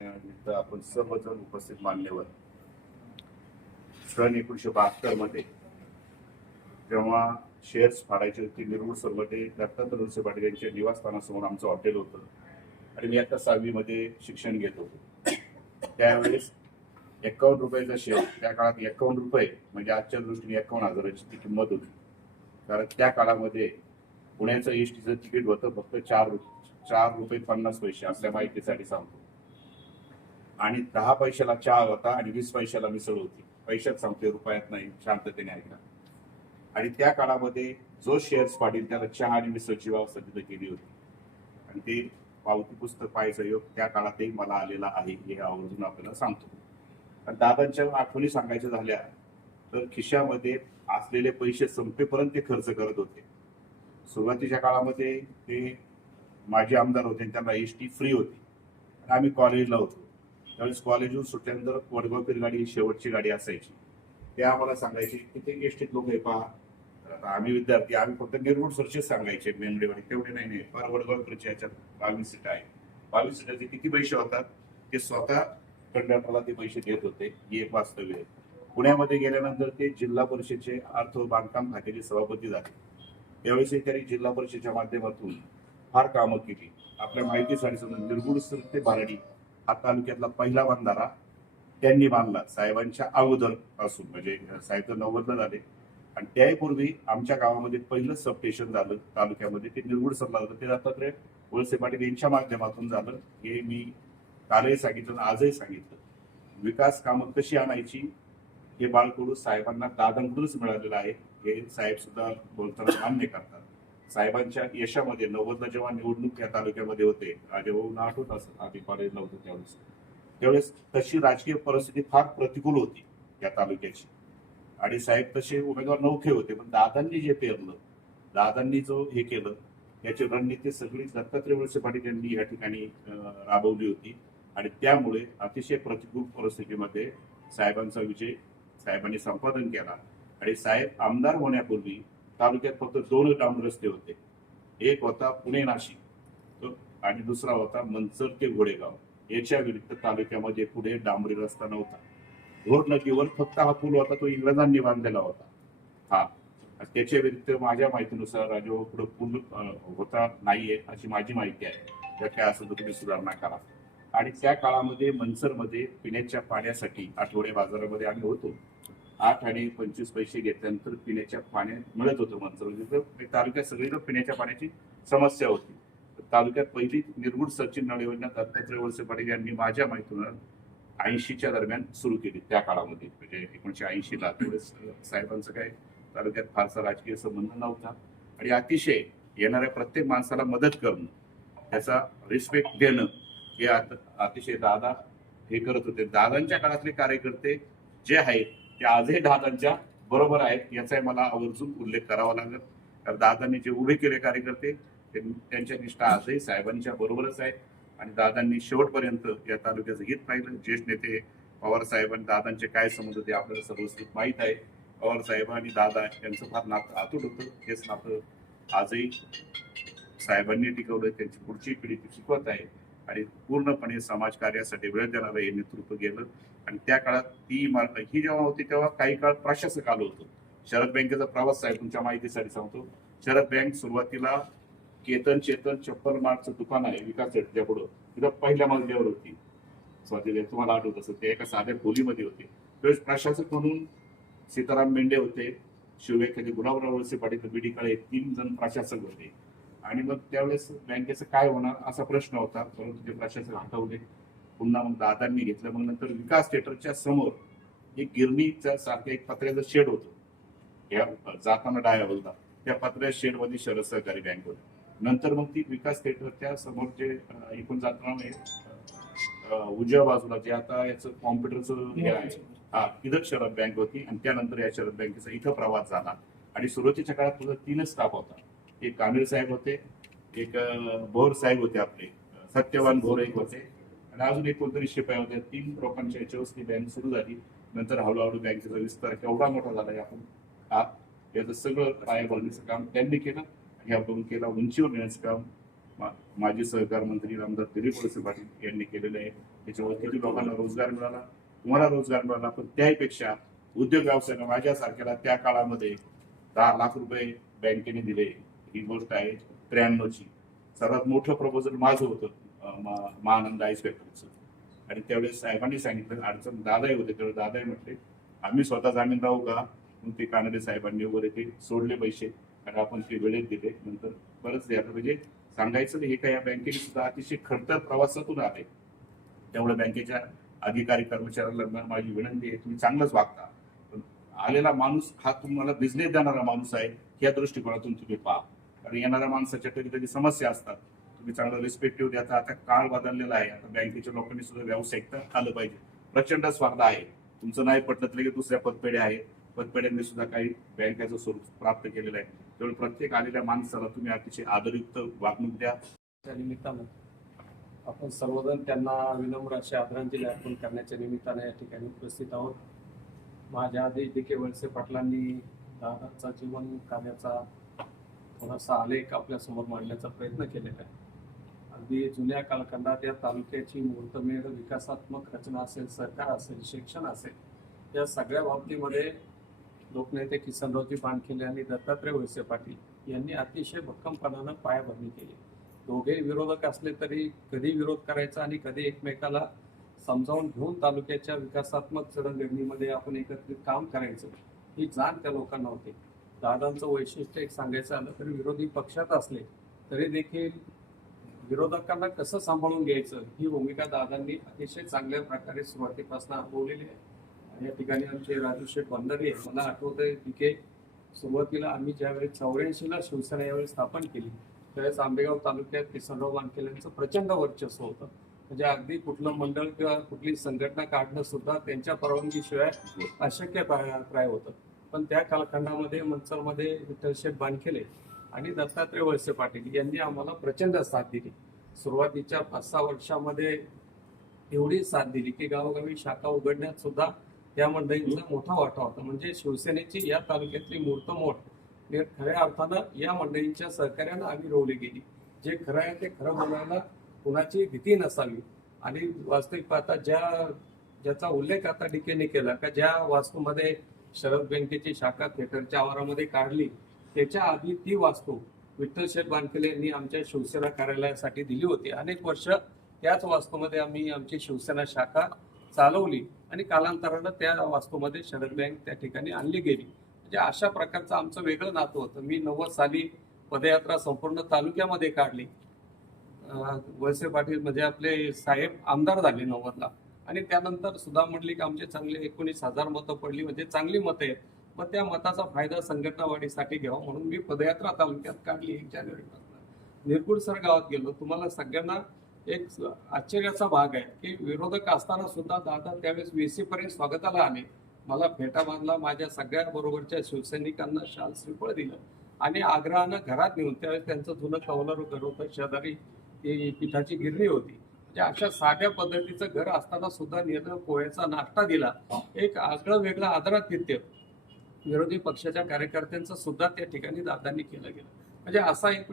इथं आपण सर्वजण उपस्थित मान्यवर सन 1972 मध्ये जेव्हा शेअर्स फाडायचे होते निर्मूळ सरवटे दत्तात्रय वळसे पाटील यांच्या निवासस्थानासमोर आमचं हॉटेल होतं आणि मी आता 6वी मध्ये शिक्षण घेत होतो. त्यावेळेस 51 रुपयाचा शेअर, त्या काळात 51 रुपये म्हणजे आजच्या दृष्टीने 51,000ची ती किंमत होती. कारण त्या काळामध्ये पुण्याचं एसटीचं तिकीट होतं फक्त 4 रुपये 50 पैसे, असल्या माहितीसाठी सांगतो. आणि 10 पैशाला चहा होता आणि 20 पैशाला मिसळ होती. पैशात सांगते, रुपयात नाही, शांततेने ऐका. आणि त्या काळामध्ये जो शेअर्स पाटील त्याला चहा आणि मिसळची व्यवस्था तिथे केली होती. आणि ते पावती पुस्तक पाहायचा योग त्या काळातही मला आलेला आहे, हे आवर्जून आपल्याला सांगतो. आणि दादांच्या आठवणी सांगायच्या झाल्या तर खिशामध्ये असलेले पैसे संपेपर्यंत ते खर्च करत होते. सुरुवातीच्या काळामध्ये ते माजी आमदार होते, त्यांना एसटी फ्री होती आणि आम्ही कॉलेजला होतो. त्यावेळेस कॉलेजहून सुटल्यानंतर वडगाव गाडी ही शेवटची गाडी असायची. ते आम्हाला सांगायचे की ते एसटीत लोक आहे पहा. आता आम्ही विद्यार्थी, आम्ही फक्त निर्मूळ सरचेच सांगायचे, मेंढेवाडी तेवढे नाही, फार वडगाव याच्यात 22 सीट आहे. 22 सीटाचे किती पैसे होतात ते स्वतः कंडक्टरला ते पैसे देत होते. ही एक वास्तव्य आहे. पुण्यामध्ये गेल्यानंतर ते जिल्हा परिषदेचे अर्थ व बांधकाम खात्याचे सभापती झाले. त्यावेळेस त्यांनी जिल्हा परिषदेच्या माध्यमातून फार कामं केली. आपल्या माहितीसाठी समजा निर्गुण ते बारडी हा तालुक्यातला पहिला बंधारा त्यांनी बांधला साहेबांच्या अगोदर पासून. म्हणजे साहेब तर 90ला झाले आणि त्यापूर्वी आमच्या गावामध्ये पहिलं सब स्टेशन झालं तालुक्यामध्ये, ते निर्गुण सरला झालं. ते दत्तात्रय वळसे पाटील यांच्या माध्यमातून झालं. हे मी कालही सांगितलं, आजही सांगितलं. विकास कामं कशी आणायची हे बाळकडू साहेबांना दादांकडूनच मिळालेलं आहे, हे साहेब सुद्धा बोलताना मान्य करतात. साहेबांच्या यशामध्ये 90ला जेव्हा निवडणूक या तालुक्यामध्ये होते, राजेभाऊंना आठवत असत, आधी कॉलेजला होतो त्यावेळेस तशी राजकीय परिस्थिती फार प्रतिकूल होती या तालुक्याची आणि साहेब तसे उमेदवार नौखे होते. पण दादांनी जे पेरलं, दादांनी जो हे केलं, याची रणनीती सगळी दत्तात्रय वळसे पाटील यांनी या ठिकाणी राबवली होती. आणि त्यामुळे अतिशय प्रतिकूल परिस्थितीमध्ये साहेबांचा विजय साहेबांनी संपादन केला. आणि साहेब आमदार होण्यापूर्वी तालुक्यात फक्त 2 डांबर रस्ते होते. एक होता पुणे नाशिक आणि दुसरा होता मंचर ते घोडेगाव. याच्या विरुद्ध तालुक्यामध्ये पुढे डांबरी रस्ता नव्हता. घोड नदीवर फक्त हा पूल होता, तो इंग्रजांनी बांधलेला होता. हा त्याच्या विरुद्ध माझ्या माहितीनुसार राजेभाऊ पुढे पूल होता नाहीये अशी माझी माहिती आहे. त्या काय असेल तर तुम्ही सुधारणा करा. आणि त्या काळामध्ये मनसरमध्ये पिण्याच्या पाण्यासाठी आठवडे बाजारामध्ये आम्ही होतो. 8 आणि 25 पैसे घेतल्यानंतर पिण्याच्या पाण्यात मिळत होतं मनसर. तालुक्यात सगळीकडे पिण्याच्या पाण्याची समस्या होती. तालुक्यात पहिली निर्गुण सचिन नळ योजना दत्तात्रय वळसे पाटील यांनी माझ्या माहितीनुसार 80च्या दरम्यान सुरू केली. त्या काळामध्ये म्हणजे 1980ला. त्यावेळेस साहेबांचं काय तालुक्यात फारसा राजकीय संबंध नव्हता आणि अतिशय येणाऱ्या प्रत्येक माणसाला मदत करणं, त्याचा रिस्पेक्ट देणं हे अतिशय दादा हे करत होते. दादांच्या काळातले कार्यकर्ते जे आहेत ते आजही दादांच्या बरोबर आहेत, याचाही मला आवर्जून उल्लेख करावा लागेल. कारण दादांनी जे उभे केले कार्यकर्ते त्यांच्या निष्ठा आजही साहेबांच्या बरोबरच आहे. आणि दादांनी शेवटपर्यंत या तालुक्याचं हित पाहिलं. ज्येष्ठ नेते पवार साहेब आणि दादांचे काय संबंध ते आपल्याला सर्वस्कृत माहीत आहे. पवार साहेब आणि दादा यांचं फार नातं अतूट होतं. हेच नातं आजही साहेबांनी टिकवलं. त्यांची पुढची पिढी ती शिकवत आहे आणि पूर्णपणे समाजकार्यासाठी वेळ देणारं हे नेतृत्व गेलं. आणि त्या काळात ही जेव्हा होती तेव्हा काही काळ प्रशासक आलं होतं. शरद बँकेचा प्रवास साहेब तुमच्या माहितीसाठी सांगतो. शरद बँक सुरुवातीला चेतन चप्पल मार्टचं दुकान आहे विकास शेटच्या पुढं, तिथं पहिल्या मजल्यावर होती. स्वातीला तुम्हाला आठवत असं, ते एका साध्या खोलीमध्ये होते. त्यावेळेस प्रशासक म्हणून सीताराम मेंढे होते, शिवलेखाचे गुलाबराव वळसे पाटील, बीडी काळे, 3 जण प्रशासक होते. आणि मग त्यावेळेस बँकेचं काय होणार असा प्रश्न होता, परंतु ते प्रशासक हटवले. पुन्हा मग दादांनी घेतलं. मग नंतर विकास थिएटरच्या समोर एक गिरणीच्या सारखं एक पत्र्याचं शेड होतं, या जाताना डाव्या बोलता त्या पत्र्या शेड मध्ये शरद सहकारी बँक होती. नंतर मग ती विकास थिएटरच्या समोर जे इकडून जाताना उजव्या बाजूला जे आता याचं कॉम्प्युटरचं हे आहे, तिथं शरद बँक होती. आणि त्यानंतर या शरद बँकेचा इथं प्रवास झाला. आणि सुरुवातीच्या काळात तुझा 3च स्टाफ होता. एक कांबळे साहेब होते, एक भोर साहेब होते, आपले सत्यवान भोर एक होते, आणि अजून एक कोणतरी शिपाई होते. 3 लोकांच्या याच्यावर ती बँक सुरू झाली. नंतर हळूहळू बँकेचा विस्तार केवढा मोठा झाला आपण याचं सगळं पायाभरणीचं काम त्यांनी केलं. ह्या बँकेला उंचीवर नेण्याचं काम माजी सहकार मंत्री आमदार दिलीप वळसे पाटील यांनी केलेलं आहे. त्याच्यावर किती लोकांना रोजगार मिळाला, तुम्हाला रोजगार मिळाला, पण त्यापेक्षा उद्योग व्यवसायाला माझ्यासारख्याला त्या काळामध्ये 10 लाख रुपये बँकेने दिले. ही गोष्ट आहे 93ची. सर्वात मोठं प्रपोजल माझं होतं महानंद आईस फॅक्टरीचं. आणि त्यावेळेस साहेबांनी सांगितलं, अडचण दादाही होते, त्यावेळेस दादाही म्हटले आम्ही स्वतः जामीन राहू का. मग ते कानडे साहेबांनी वगैरे ते सोडले पैसे, कारण आपण ते वेळेत दिले. नंतर बरंच द्यायला म्हणजे सांगायचं हे काय, या बँकेने सुद्धा अतिशय खडतर प्रवासातून आले. त्यामुळे बँकेच्या अधिकारी कर्मचाऱ्यांना माझी विनंती आहे, तुम्ही चांगलंच वागता, पण आलेला माणूस हा तुम्हाला बिझनेस देणारा माणूस आहे या दृष्टिकोनातून तुम्ही पहा. कारण येणाऱ्या माणसाच्या कधी कधी समस्या असतात, तुम्ही चांगलं रिस्पेक्टिव्ह द्याचा. आता काळ बदललेला आहे, आता बँकेच्या लोकांनी सुद्धा व्यावसायिकता आलं पाहिजे. प्रचंड स्पर्धा आहे, तुमचं नाही पटलं तरी दुसऱ्या पतपेढ्या आहेत, पतपेढ्यांनी सुद्धा काही बँकेचं स्वरूप प्राप्त केलेलं आहे. त्यामुळे प्रत्येक आलेल्या माणसाला तुम्ही अतिशय आदरयुक्त वागणूक द्या. त्या निमित्तानं आपण सर्वजण त्यांना विनम्र अशी आदरांजली अर्पण करण्याच्या निमित्ताने या ठिकाणी उपस्थित आहोत. माझ्या आधी डी.के. वळसे पाटलांनी दादांचा जीवन कार्याचा थोडासा आलेख आपल्यासमोर मांडण्याचा प्रयत्न केलेला आहे. अगदी जुन्या कालखंडात या तालुक्याची मुहूर्तमेढ विकासात्मक रचना असेल, सरकार असेल, शिक्षण असेल, या सगळ्या बाबतीमध्ये लोकनेते किसनरावजी बांडखेले आणि दत्तात्रय वळसे पाटील यांनी अतिशय भक्कमपणानं पायाभरणी केली. दोघे विरोधक असले तरी कधी विरोध करायचा आणि कधी एकमेकाला समजावून घेऊन तालुक्याच्या विकासात्मक जडणघडणीमध्ये आपण एकत्रित काम करायचं ही जाण त्या लोकांना होती. दादांचं वैशिष्ट्य एक सांगायचं आलं तरी विरोधी पक्षात असले तरी देखील विरोधकांना कसं सांभाळून घ्यायचं ही भूमिका दादांनी अतिशय चांगल्या प्रकारे सुरुवातीपासून अनुभवलेली आहे. या ठिकाणी आमचे राजू शेठ भंडारी आहे. मला आठवतंय की सुरुवातीला आम्ही ज्यावेळी 84ला शिवसेना यावेळी स्थापन केली त्यावेळेस आंबेगाव तालुक्यात किसनराव बांडखेले यांचं प्रचंड वर्चस्व होतं. म्हणजे अगदी कुठलं मंडळ किंवा कुठली संघटना काढणं सुद्धा त्यांच्या परवानगीशिवाय अशक्य प्राय होतं. पण त्या कालखंडामध्ये मनसरमध्ये विठ्ठलशेठ बांडखेले आणि दत्तात्रय वळसे पाटील यांनी आम्हाला प्रचंड साथ दिली. सुरुवातीच्या 5-6 वर्षामध्ये एवढी साथ दिली की गावोगावी शाखा उघडण्यात सुद्धा त्या मंडळींचा मोठा वाटा होता. म्हणजे शिवसेनेची या तालुक्यातली मूर्तमोठ खऱ्या अर्थानं या मंडळींच्या सहकार्यानं आम्ही रोवली गेली. जे खरं आहे ते खरं बोलायला कुणाची भीती नसावी. आणि वास्तविक पाहता ज्याचा उल्लेख आता डी.के.ने केला का ज्या वास्तूमध्ये शरद बँकेची शाखा थिएटरच्या आवारामध्ये काढली त्याच्या आधी ती वास्तू विठ्ठलशेठ बांडखेले यांनी आमच्या शिवसेना कार्यालयासाठी दिली होती. अनेक वर्ष त्याच वास्तूमध्ये आम्ही आमची शिवसेना शाखा चालवली आणि कालांतरानं त्या वास्तूमध्ये शरद बँक त्या ठिकाणी आणली गेली. म्हणजे अशा प्रकारचं आमचं वेगळं नातं होतं. मी 90 साली पदयात्रा संपूर्ण तालुक्यामध्ये काढली. वळसे पाटील म्हणजे आपले साहेब आमदार झाले 90ला आणि त्यानंतर सुद्धा म्हटली की आमचे चांगले 19,000 मतं पडली, म्हणजे चांगली मतं आहेत. मग त्या मताचा फायदा संघटनावाढीसाठी घ्यावा म्हणून मी पदयात्रा तालुक्यात काढली 1 जानेवारीपासून. निरगुडसर गावात गेलो. तुम्हाला सगळ्यांना एक आश्चर्याचा भाग आहे की विरोधक असताना सुद्धा दादा त्यावेळेस वेसीपर्यंत स्वागताला आले. मला फेटा बांधला, माझ्या सगळ्या बरोबरच्या शिवसैनिकांना शाल श्रीफळ दिलं आणि आग्रहानं घरात नेऊन त्यावेळेस त्यांचं जुनं कौलारू घर होतं, शेजारी ती पिठाची गिरणी होती. म्हणजे अशा साध्या पद्धतीचं घर असताना सुद्धा नेलं, पोह्याचा नाश्ता दिला. एक आगळं वेगळं आदरातिथ्य विरोधी पक्षाच्या कार्यकर्त्यांचं सुद्धा त्या ठिकाणी दादांनी केलं गेलं. म्हणजे असा एक